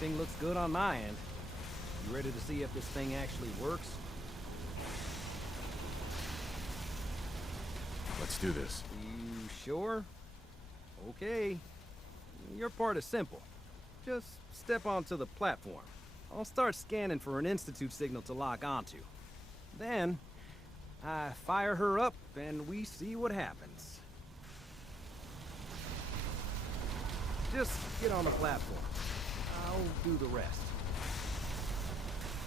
Everything looks good on my end. You ready to see if this thing actually works? Let's do this. You sure? Okay. Your part is simple. Just step onto the platform. I'll start scanning for an Institute signal to lock onto. Then, I fire her up and we see what happens. Just get on the platform. I'll do the rest.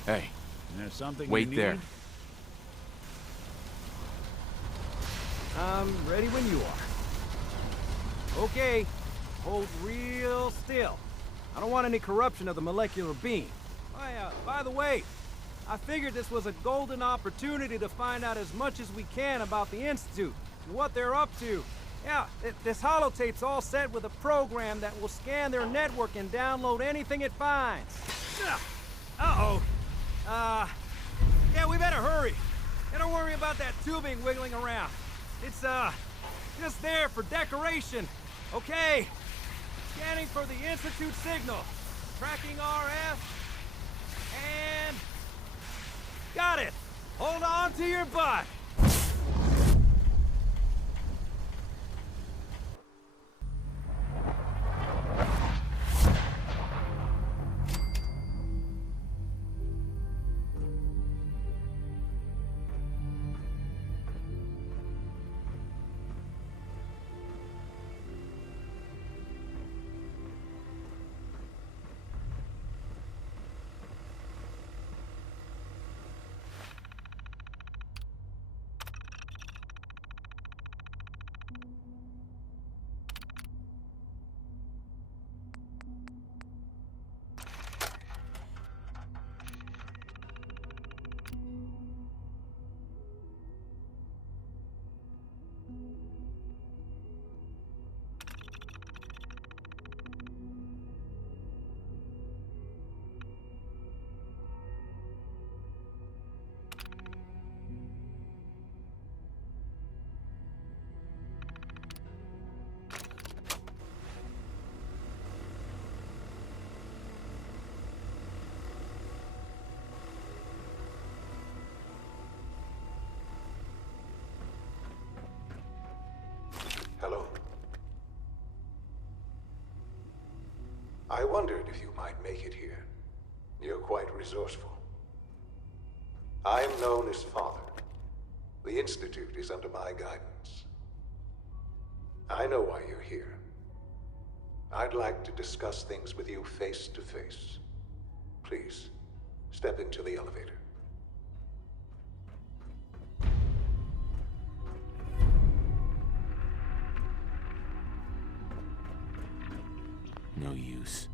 Hey, There's something wait you need? there. I'm ready when you are. Okay, hold real still. I don't want any corruption of the molecular beam. By the way, I figured this was a golden opportunity to find out as much as we can about the Institute and what they're up to. Yeah, this holotape's all set with a program that will scan their network and download anything it finds. Uh-oh. Yeah, we better hurry. And don't worry about that tubing wiggling around. It's, just there for decoration. Okay. Scanning for the Institute signal. Tracking RF. And... got it. Hold on to your butt. Hello. I wondered if you might make it here. You're quite resourceful. I am known as Father. The Institute is under my guidance. I know why you're here. I'd like to discuss things with you face to face. Please, step into the elevator. No use.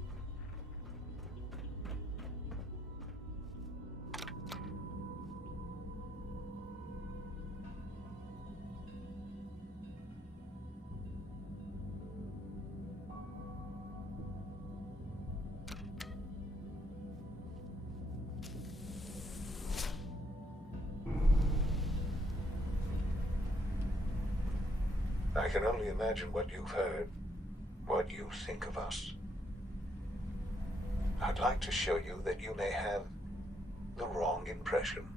I can only imagine what you've heard, what you think of us. I'd like to show you that you may have the wrong impression.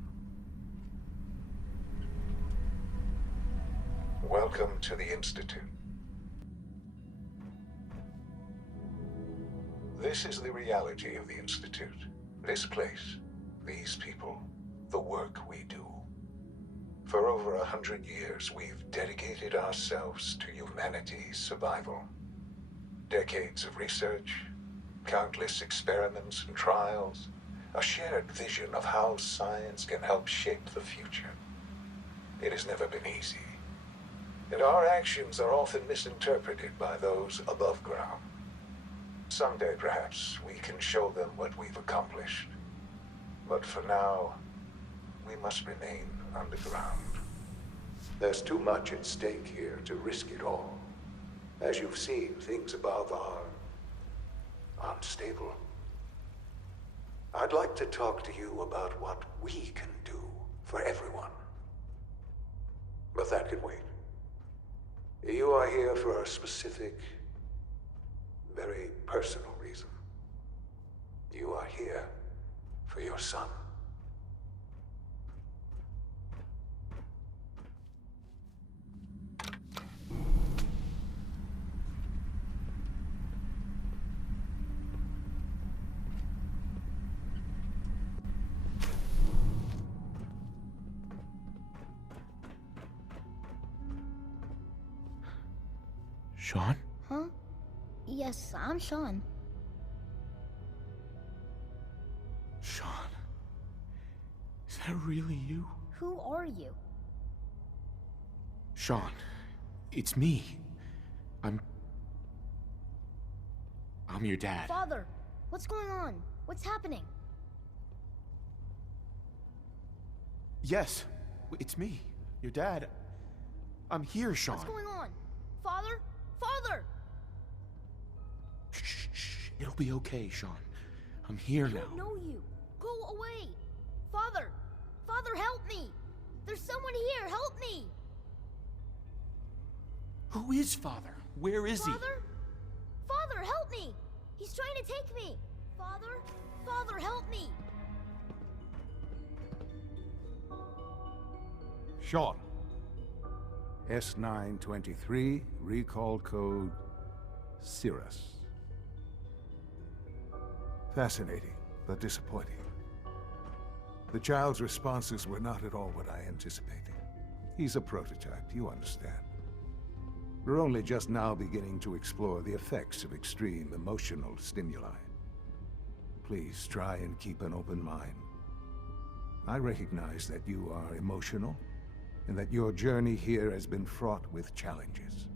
Welcome to the Institute. This is the reality of the Institute. This place, these people, the work we do. For over 100 years, we've dedicated ourselves to humanity's survival. Decades of research, countless experiments and trials, a shared vision of how science can help shape the future. It has never been easy, and our actions are often misinterpreted by those above ground. Someday, perhaps, we can show them what we've accomplished. But for now, we must remain underground. There's too much at stake here to risk it all. As you've seen, things above are unstable. I'd like to talk to you about what we can do for everyone. But that can wait. You are here for a specific, very personal reason. You are here for your son. Sean? Huh? Yes, I'm Sean. Sean? Is that really you? Who are you? Sean, it's me. I'm your dad. Father, what's going on? What's happening? Yes, it's me. Your dad. I'm here, Sean. What's going on? Father? Father! Shh. It'll be okay, Sean. I'm here I now. don't know you. Go away. Father! Father, help me! There's someone here, help me! Who is Father? Where is Father? Father, help me! He's trying to take me! Father? Father, help me! Sean. S923, recall code Cirrus. Fascinating, but disappointing. The child's responses were not at all what I anticipated. He's a prototype, you understand. We're only just now beginning to explore the effects of extreme emotional stimuli. Please try and keep an open mind. I recognize that you are emotional, and that your journey here has been fraught with challenges.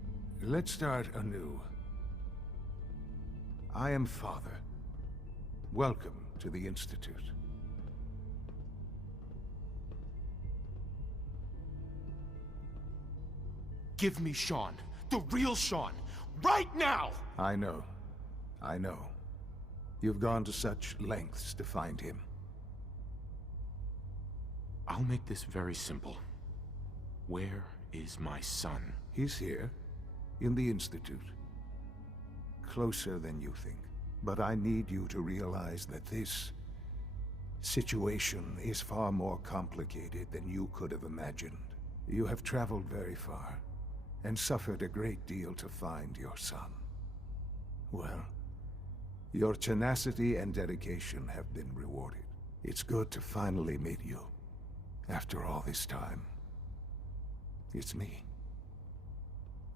Let's start anew. I am Father. Welcome to the Institute. Give me Sean. The real Sean. Right now! I know. I know. You've gone to such lengths to find him. I'll make this very simple. Where is my son? He's here, in the Institute. Closer than you think. But I need you to realize that this situation is far more complicated than you could have imagined. You have traveled very far, and suffered a great deal to find your son. Well, your tenacity and dedication have been rewarded. It's good to finally meet you, after all this time. It's me.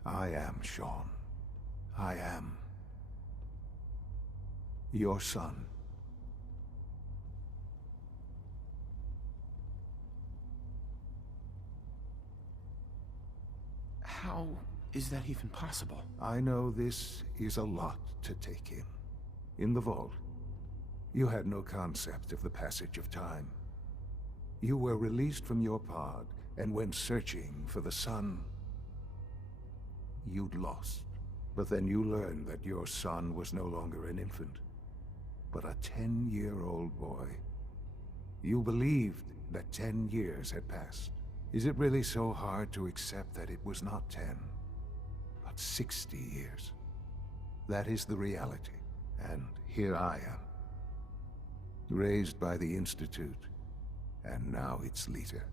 I am Sean. I am your son. How is that even possible? I know this is a lot to take in. In the vault, you had no concept of the passage of time. You were released from your pod, and went searching for the son you'd lost. But then you learned that your son was no longer an infant, but a 10-year-old boy. You believed that 10 years had passed. Is it really so hard to accept that it was not 10, but 60 years? That is the reality, and here I am. Raised by the Institute, and now its leader.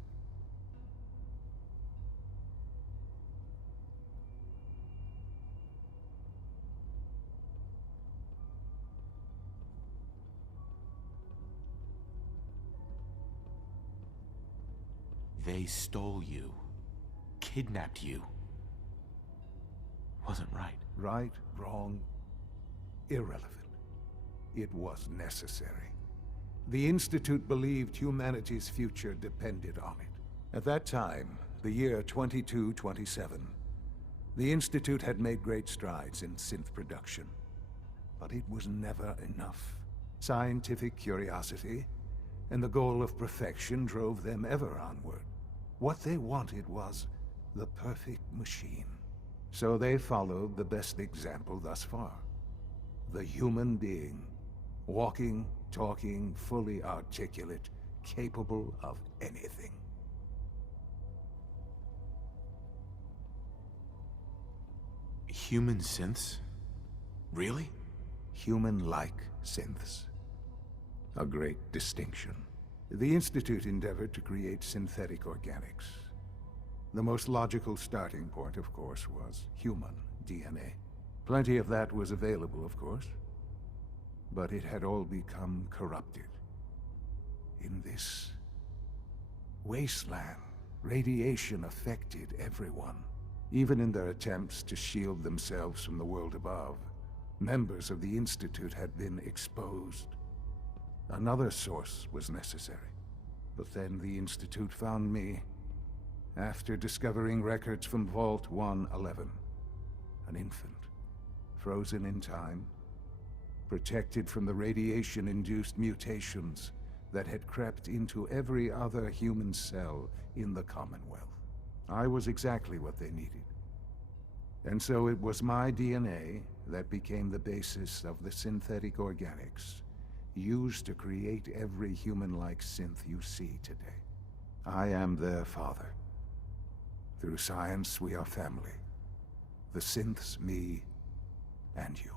They stole you. Kidnapped you. Wasn't right. Right, wrong, irrelevant. It was necessary. The Institute believed humanity's future depended on it. At that time, the year 2227, the Institute had made great strides in synth production. But it was never enough. Scientific curiosity and the goal of perfection drove them ever onward. What they wanted was the perfect machine. So they followed the best example thus far. The human being. Walking, talking, fully articulate, capable of anything. Human synths? Really? Human-like synths. A great distinction. The Institute endeavored to create synthetic organics. The most logical starting point, of course, was human DNA. Plenty of that was available, of course. But it had all become corrupted. In this wasteland, radiation affected everyone. Even in their attempts to shield themselves from the world above, members of the Institute had been exposed. Another source was necessary. But then the Institute found me after discovering records from Vault 111. An infant, frozen in time, protected from the radiation-induced mutations that had crept into every other human cell in the Commonwealth. I was exactly what they needed. And so it was my DNA that became the basis of the synthetic organics used to create every human-like synth you see today. I am their father. Through science, we are family. The synths, me, and you.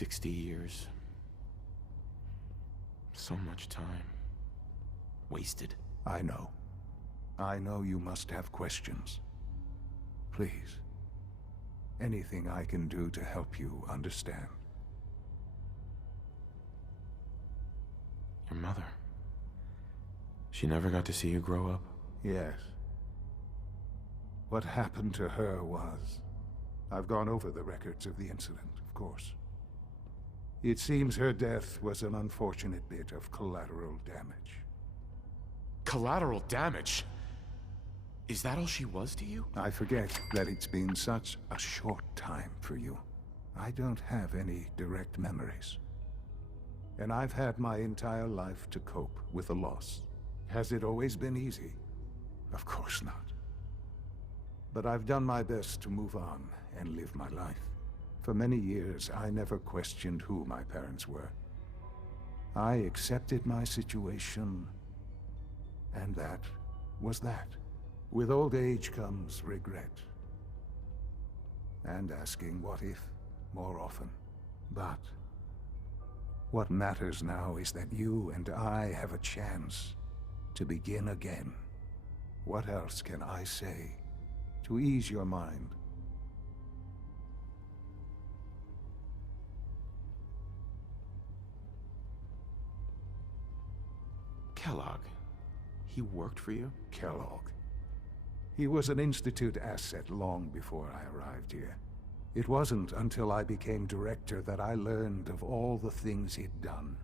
60 years. So much time. Wasted. I know. I know you must have questions. Please. Anything I can do to help you understand. Your mother. She never got to see you grow up? Yes. What happened to her was... I've gone over the records of the incident, of course. It seems her death was an unfortunate bit of collateral damage. Collateral damage? Is that all she was to you? I forget that it's been such a short time for you. I don't have any direct memories. And I've had my entire life to cope with the loss. Has it always been easy? Of course not. But I've done my best to move on and live my life. For many years, I never questioned who my parents were. I accepted my situation, and that was that. With old age comes regret. And asking what if more often. But what matters now is that you and I have a chance to begin again. What else can I say to ease your mind? Kellogg. He worked for you? Kellogg. He was an Institute asset long before I arrived here. It wasn't until I became director that I learned of all the things he'd done.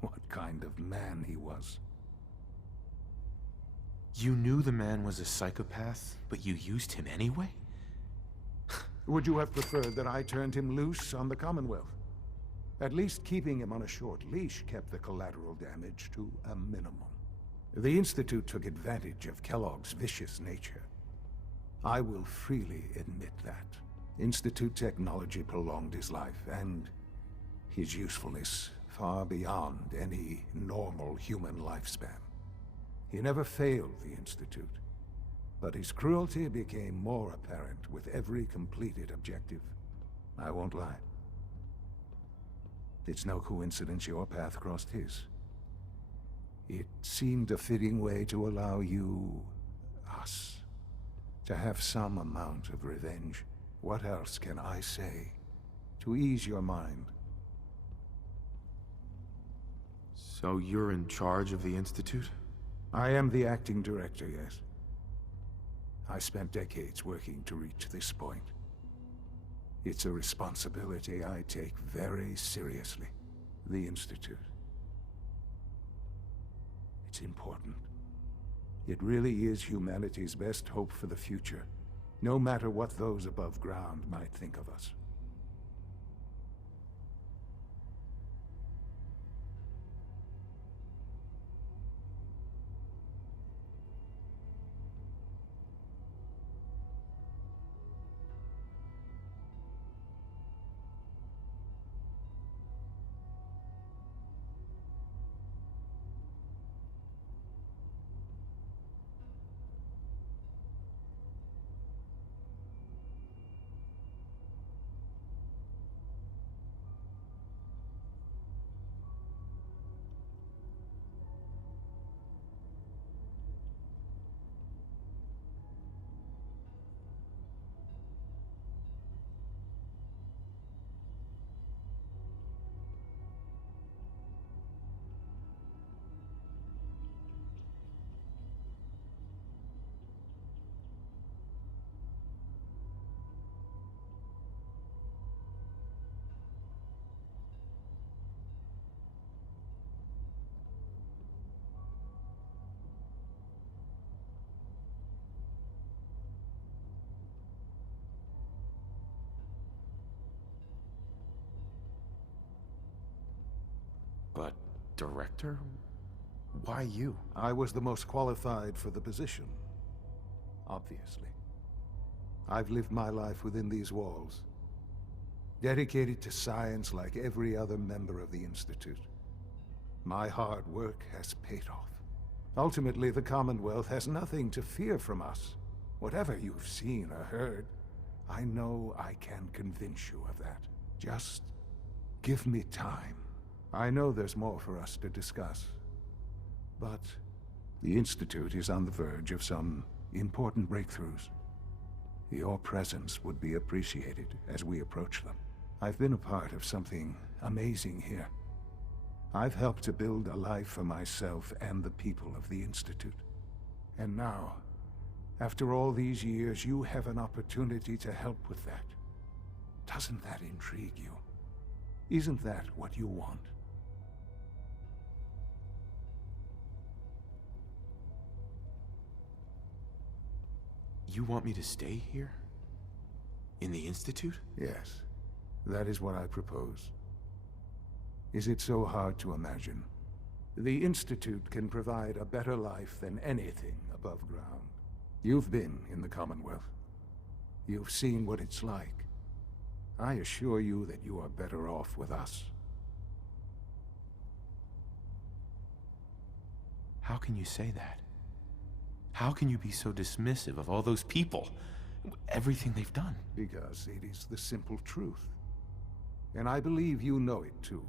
What kind of man he was. You knew the man was a psychopath, but you used him anyway? Would you have preferred that I turned him loose on the Commonwealth? At least keeping him on a short leash kept the collateral damage to a minimum. The Institute took advantage of Kellogg's vicious nature. I will freely admit that. Institute technology prolonged his life, and his usefulness far beyond any normal human lifespan. He never failed the Institute, but his cruelty became more apparent with every completed objective. I won't lie. It's no coincidence your path crossed his. It seemed a fitting way to allow you, us, to have some amount of revenge. What else can I say to ease your mind? So you're in charge of the Institute? I am the acting director, yes. I spent decades working to reach this point. It's a responsibility I take very seriously. The Institute. It's important. It really is humanity's best hope for the future, no matter what those above ground might think of us. But director? Why you? I was the most qualified for the position. Obviously. I've lived my life within these walls, dedicated to science like every other member of the Institute. My hard work has paid off. Ultimately, the Commonwealth has nothing to fear from us. Whatever you've seen or heard, I know I can convince you of that. Just give me time. I know there's more for us to discuss. But the Institute is on the verge of some important breakthroughs. Your presence would be appreciated as we approach them. I've been a part of something amazing here. I've helped to build a life for myself and the people of the Institute. And now, after all these years, you have an opportunity to help with that. Doesn't that intrigue you? Isn't that what you want? You want me to stay here? In the Institute? Yes, that is what I propose. Is it so hard to imagine? The Institute can provide a better life than anything above ground. You've been in the Commonwealth. You've seen what it's like. I assure you that you are better off with us. How can you say that? How can you be so dismissive of all those people? Everything they've done? Because it is the simple truth. And I believe you know it too.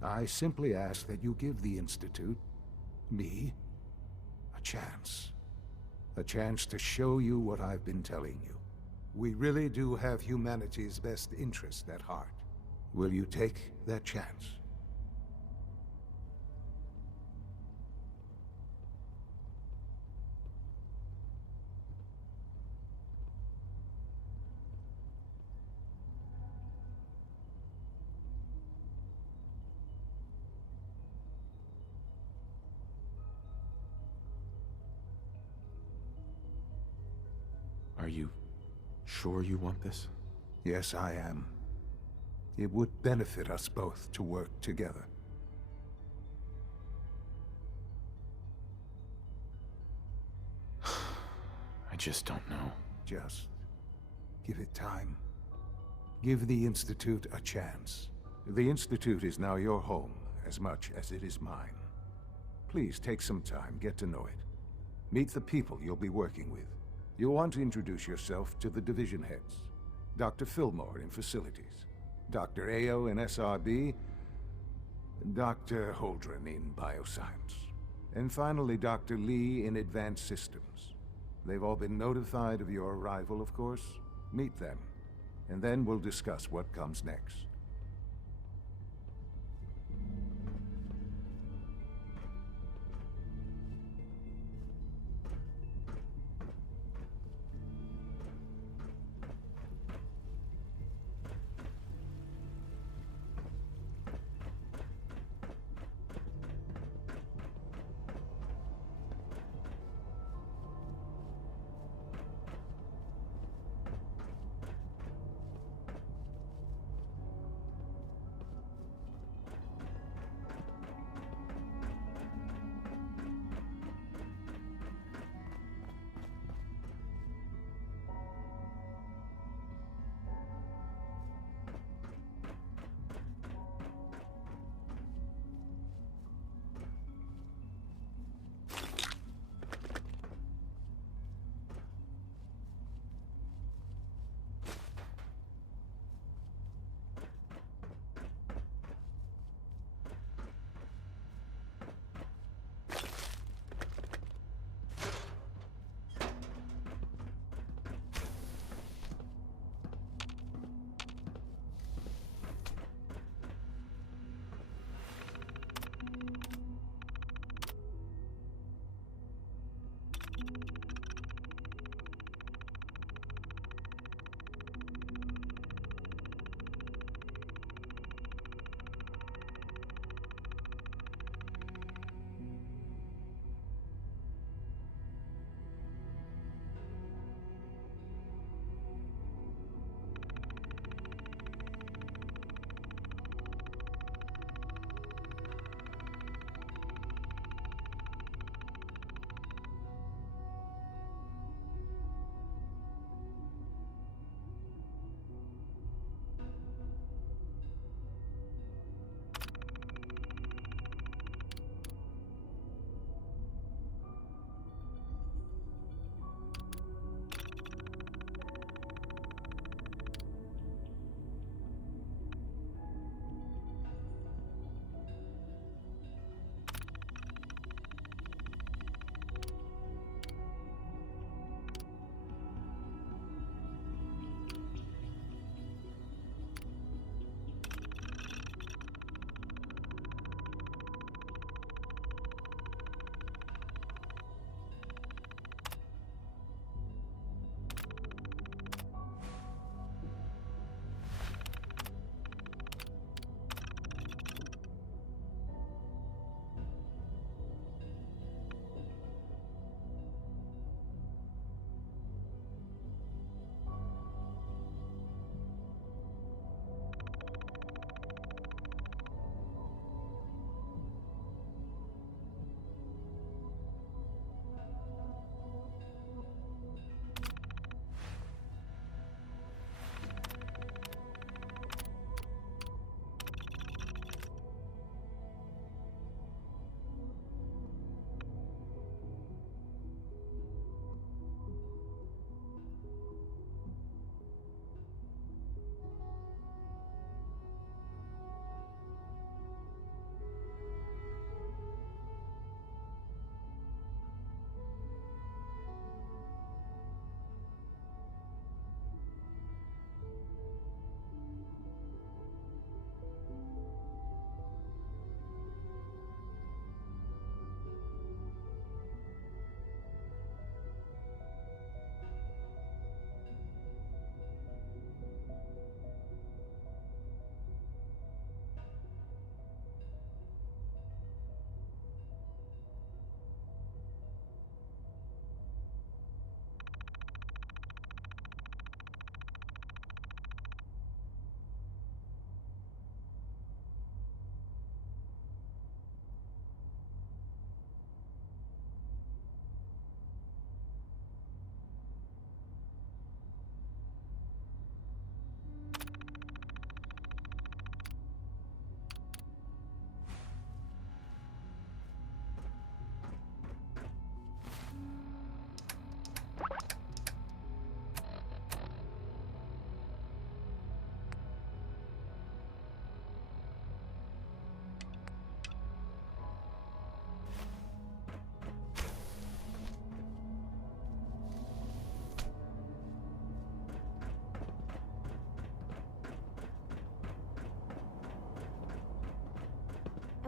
I simply ask that you give the Institute, me, a chance. A chance to show you what I've been telling you. We really do have humanity's best interest at heart. Will you take that chance? Are you sure you want this? Yes, I am. It would benefit us both to work together. I just don't know. Just give it time. Give the Institute a chance. The Institute is now your home as much as it is mine. Please take some time, get to know it. Meet the people you'll be working with. You'll want to introduce yourself to the division heads. Dr. Fillmore in Facilities, Dr. Ayo in SRB, Dr. Holdren in Bioscience, and finally Dr. Lee in Advanced Systems. They've all been notified of your arrival, of course. Meet them, and then we'll discuss what comes next.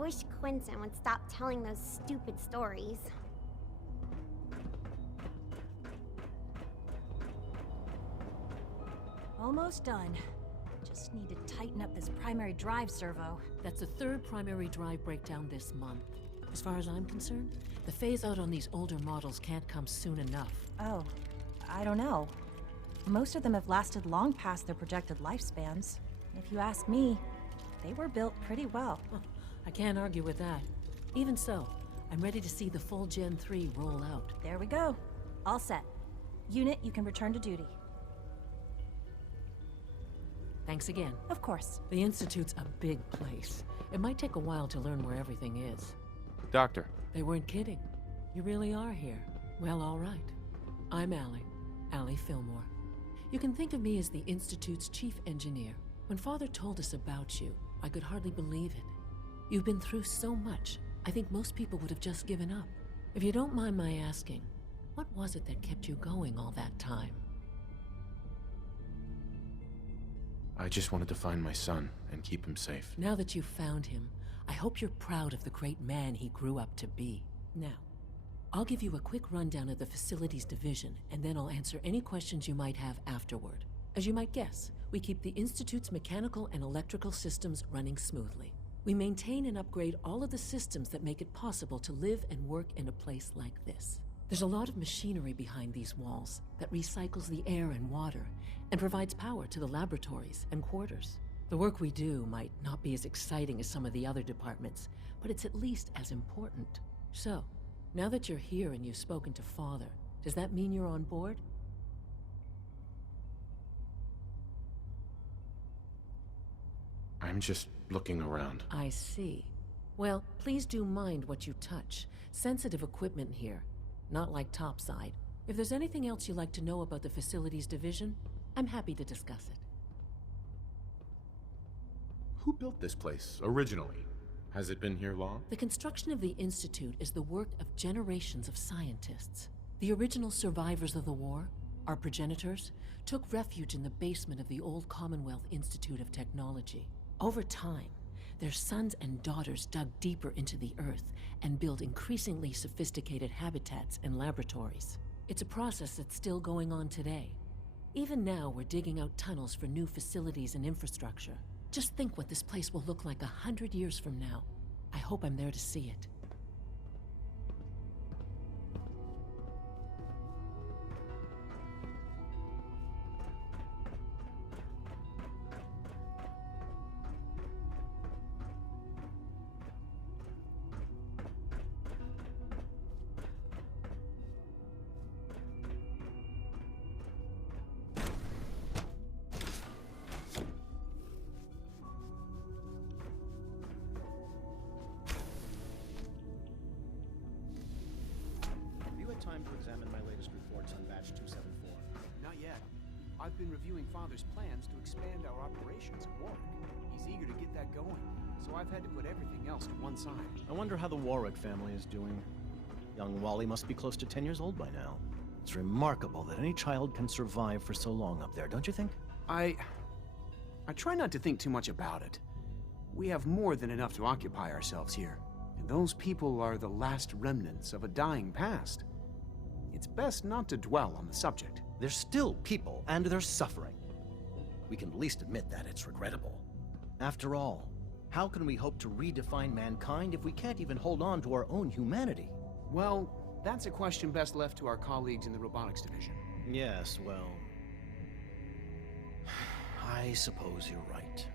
I wish Quentin would stop telling those stupid stories. Almost done. Just need to tighten up this primary drive servo. That's the third primary drive breakdown this month. As far as I'm concerned, the phase-out on these older models can't come soon enough. Oh, I don't know. Most of them have lasted long past their projected lifespans. If you ask me, they were built pretty well. Huh, I can't argue with that. Even so, I'm ready to see the full Gen 3 roll out. There we go. All set. Unit, you can return to duty. Thanks again. Of course. The Institute's a big place. It might take a while to learn where everything is. Doctor. They weren't kidding. You really are here. Well, all right. I'm Allie Fillmore. You can think of me as the Institute's chief engineer. When Father told us about you, I could hardly believe it. You've been through so much, I think most people would have just given up. If you don't mind my asking, what was it that kept you going all that time? I just wanted to find my son and keep him safe. Now that you've found him, I hope you're proud of the great man he grew up to be. Now, I'll give you a quick rundown of the Facilities Division, and then I'll answer any questions you might have afterward. As you might guess, we keep the Institute's mechanical and electrical systems running smoothly. We maintain and upgrade all of the systems that make it possible to live and work in a place like this. There's a lot of machinery behind these walls that recycles the air and water and provides power to the laboratories and quarters. The work we do might not be as exciting as some of the other departments, but it's at least as important. So, now that you're here and you've spoken to Father, does that mean you're on board? I'm just looking around. I see. Well, please do mind what you touch. Sensitive equipment here, not like topside. If there's anything else you'd like to know about the Facilities Division, I'm happy to discuss it. Who built this place, originally? Has it been here long? The construction of the Institute is the work of generations of scientists. The original survivors of the war, our progenitors, took refuge in the basement of the old Commonwealth Institute of Technology. Over time, their sons and daughters dug deeper into the earth and built increasingly sophisticated habitats and laboratories. It's a process that's still going on today. Even now, we're digging out tunnels for new facilities and infrastructure. Just think what this place will look like 100 years from now. I hope I'm there to see it. Time to examine my latest reports on batch 274. Not yet. I've been reviewing Father's plans to expand our operations at Warwick. He's eager to get that going, so I've had to put everything else to one side. I wonder how the Warwick family is doing. Young Wally must be close to 10 years old by now. It's remarkable that any child can survive for so long up there, don't you think? I try not to think too much about it. We have more than enough to occupy ourselves here, and those people are the last remnants of a dying past. It's best not to dwell on the subject. They're still people, and they're suffering. We can at least admit that it's regrettable. After all, how can we hope to redefine mankind if we can't even hold on to our own humanity? Well, that's a question best left to our colleagues in the robotics division. Yes, well... I suppose you're right.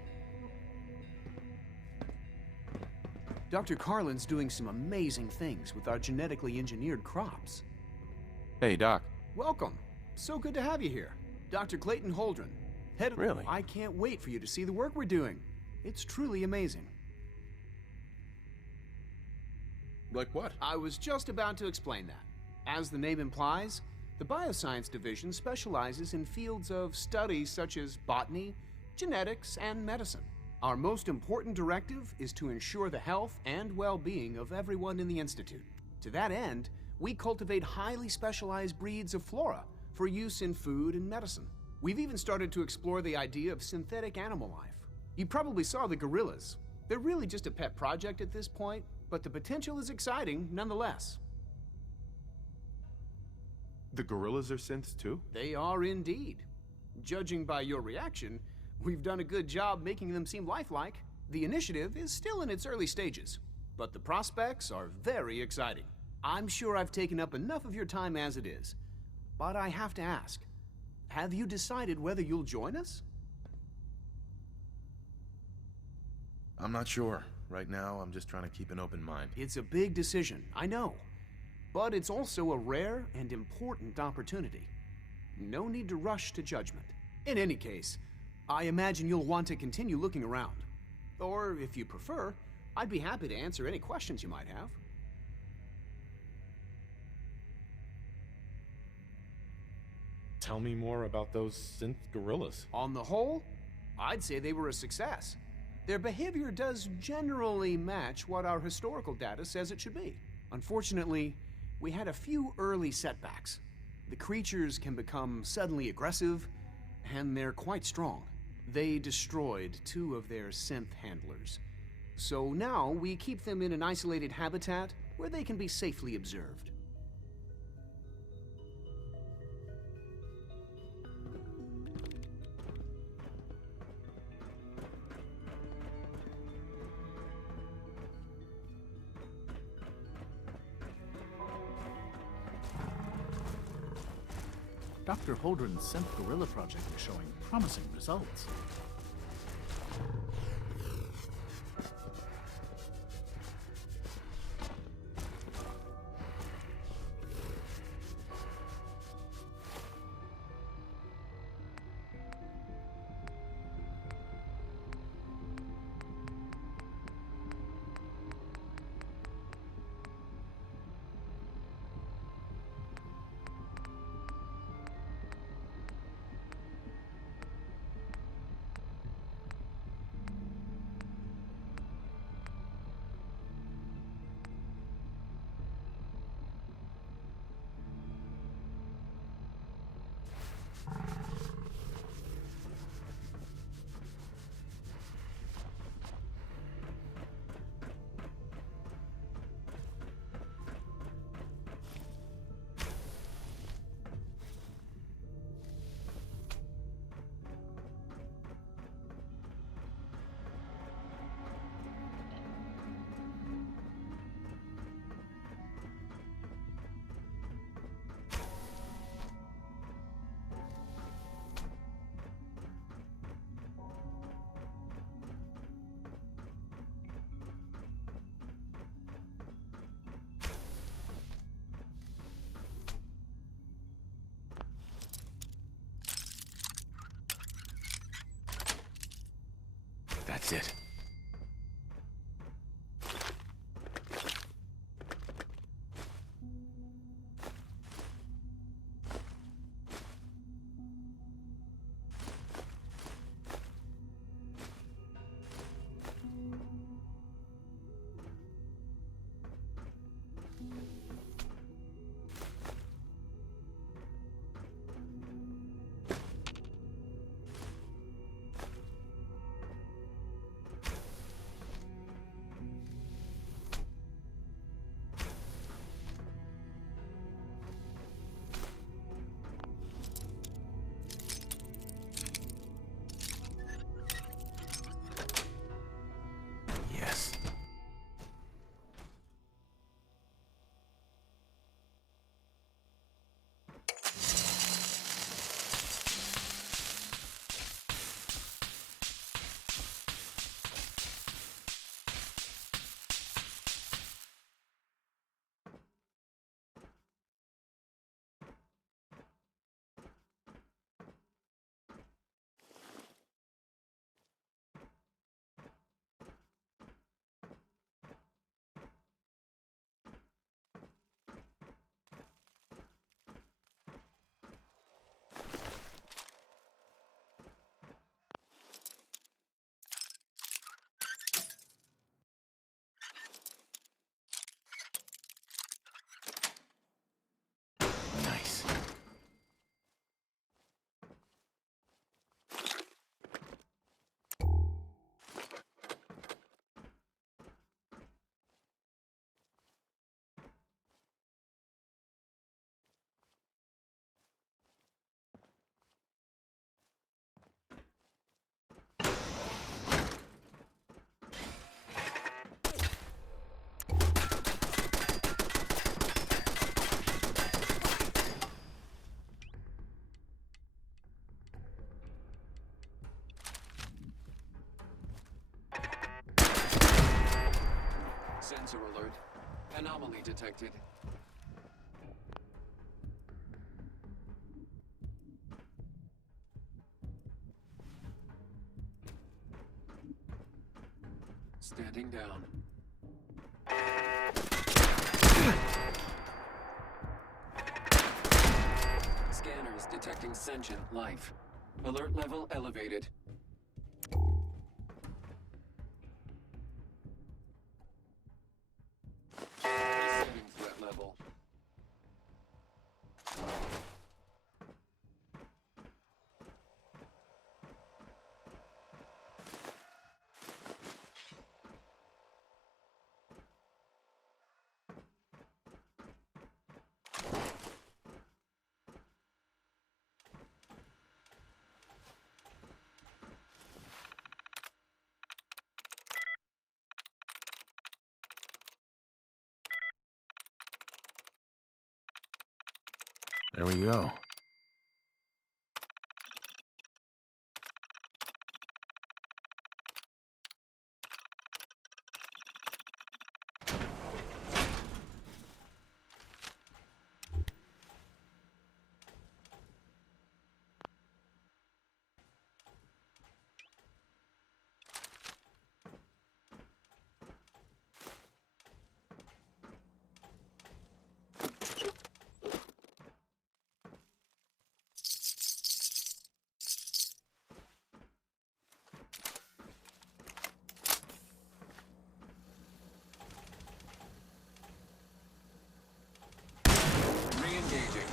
Dr. Carlin's doing some amazing things with our genetically engineered crops. Hey, Doc. Welcome. So good to have you here. Dr. Clayton Holdren, head of... Really? I can't wait for you to see the work we're doing. It's truly amazing. Like what? I was just about to explain that. As the name implies, the Bioscience Division specializes in fields of study such as botany, genetics, and medicine. Our most important directive is to ensure the health and well-being of everyone in the Institute. To that end, we cultivate highly specialized breeds of flora for use in food and medicine. We've even started to explore the idea of synthetic animal life. You probably saw the gorillas. They're really just a pet project at this point, but the potential is exciting nonetheless. The gorillas are synths too? They are indeed. Judging by your reaction, we've done a good job making them seem lifelike. The initiative is still in its early stages, but the prospects are very exciting. I'm sure I've taken up enough of your time as it is, but I have to ask, have you decided whether you'll join us? I'm not sure. Right now, I'm just trying to keep an open mind. It's a big decision, I know, but it's also a rare and important opportunity. No need to rush to judgment. In any case, I imagine you'll want to continue looking around. Or, if you prefer, I'd be happy to answer any questions you might have. Tell me more about those synth gorillas. On the whole, I'd say they were a success. Their behavior does generally match what our historical data says it should be. Unfortunately, we had a few early setbacks. The creatures can become suddenly aggressive, and they're quite strong. They destroyed 2 of their synth handlers. So now we keep them in an isolated habitat where they can be safely observed. Dr. Holdren's Synth Gorilla project is showing promising results. That's it. Sensor alert. Anomaly detected. Standing down. Scanners detecting sentient life. Alert level elevated. Resetting threat level. There we go. Re-engaging.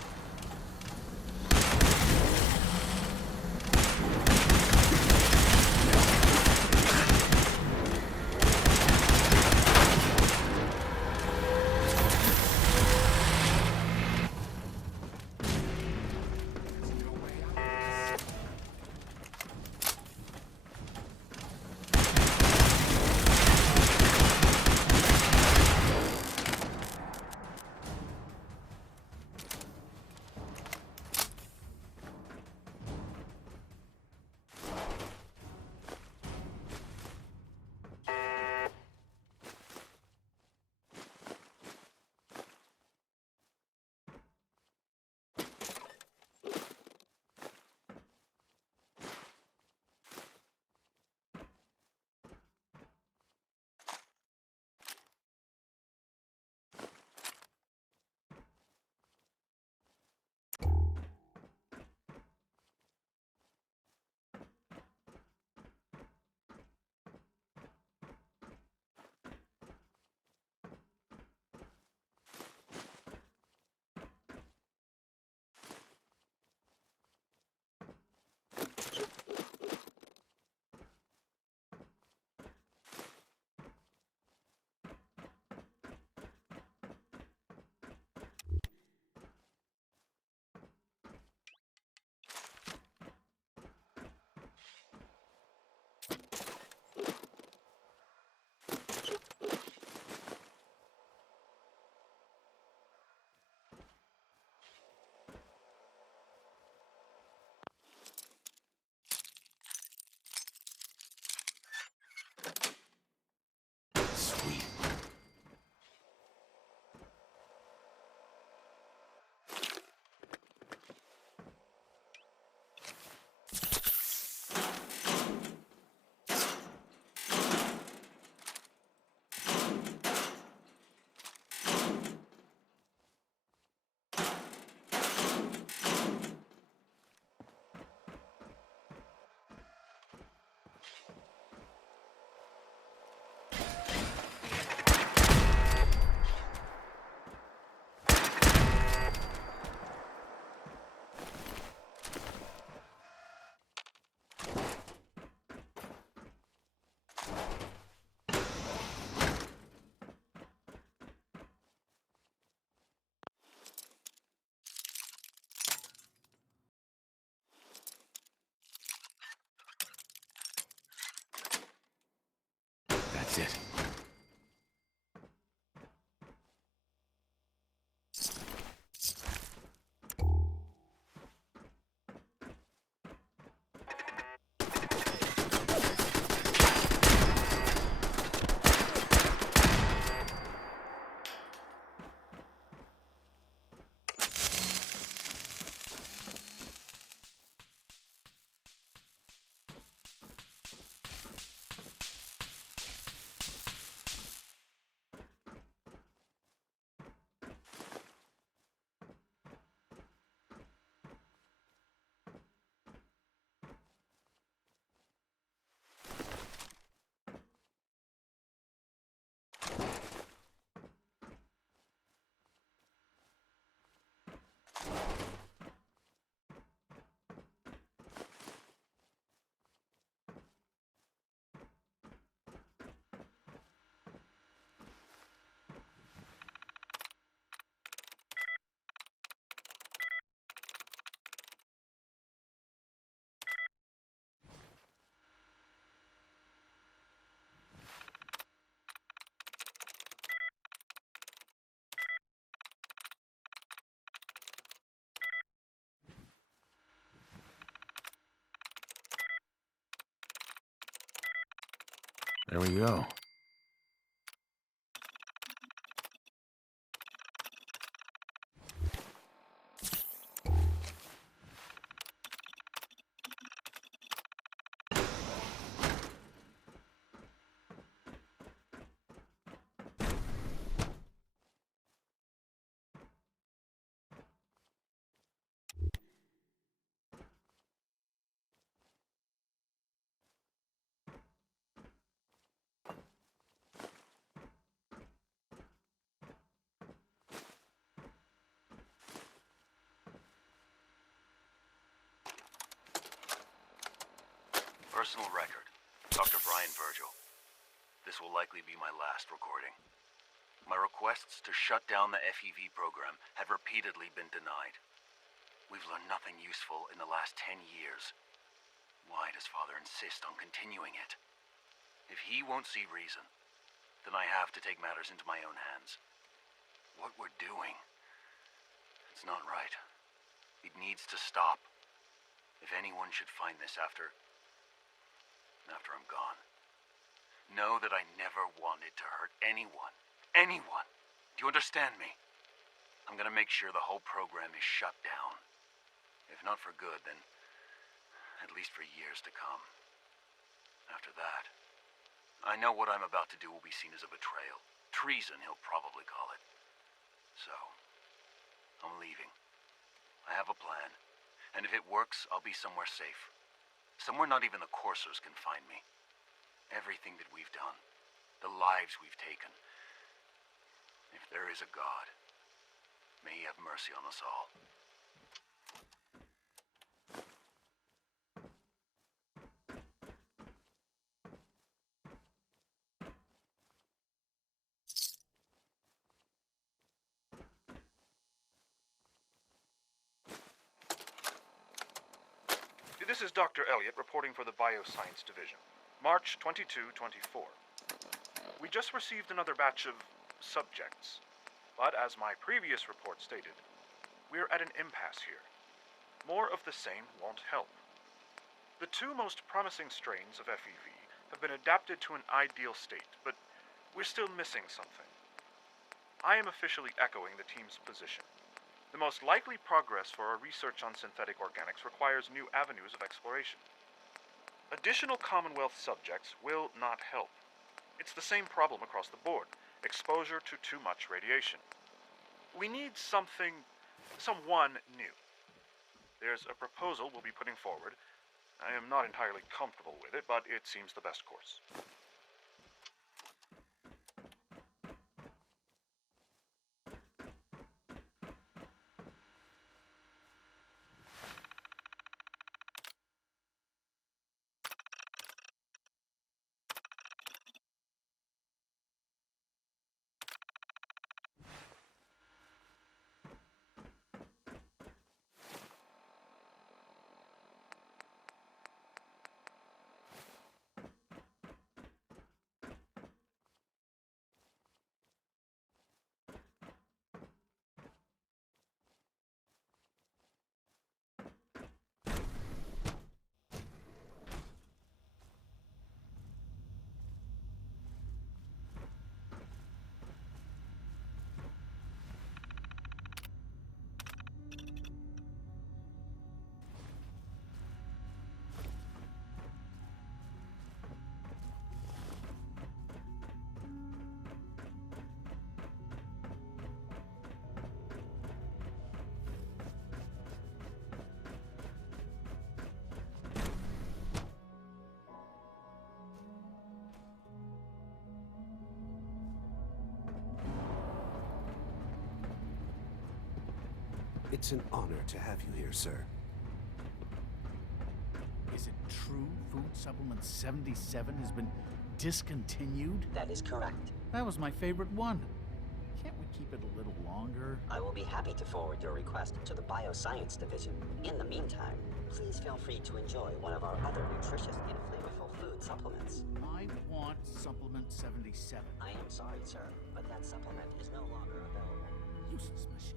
Sweet. That's it. There we go. Personal record, Dr. Brian Virgil. This will likely be my last recording. My requests to shut down the FEV program have repeatedly been denied. We've learned nothing useful in the last 10 years. Why does Father insist on continuing it? If he won't see reason, then I have to take matters into my own hands. What we're doing, it's not right. It needs to stop. If anyone should find this after I'm gone, know that I never wanted to hurt anyone. Anyone! Do you understand me? I'm gonna make sure the whole program is shut down. If not for good, then at least for years to come. After that, I know what I'm about to do will be seen as a betrayal. Treason, he'll probably call it. So, I'm leaving. I have a plan. And if it works, I'll be somewhere safe. Somewhere not even the coursers can find me. Everything that we've done, the lives we've taken. If there is a God, may he have mercy on us all. This is Dr. Elliot reporting for the Bioscience Division. March 22-24. We just received another batch of subjects. But as my previous report stated, we're at an impasse here. More of the same won't help. The two most promising strains of FEV have been adapted to an ideal state, but we're still missing something. I am officially echoing the team's position. The most likely progress for our research on synthetic organics requires new avenues of exploration. Additional Commonwealth subjects will not help. It's the same problem across the board: exposure to too much radiation. We need someone new. There's a proposal we'll be putting forward. I am not entirely comfortable with it, but it seems the best course. It's an honor to have you here, sir. Is it true Food Supplement 77 has been discontinued? That is correct. That was my favorite one. Can't we keep it a little longer? I will be happy to forward your request to the Bioscience Division. In the meantime, please feel free to enjoy one of our other nutritious and flavorful food supplements. I want Supplement 77. I am sorry, sir, but that supplement is no longer available. Useless machine.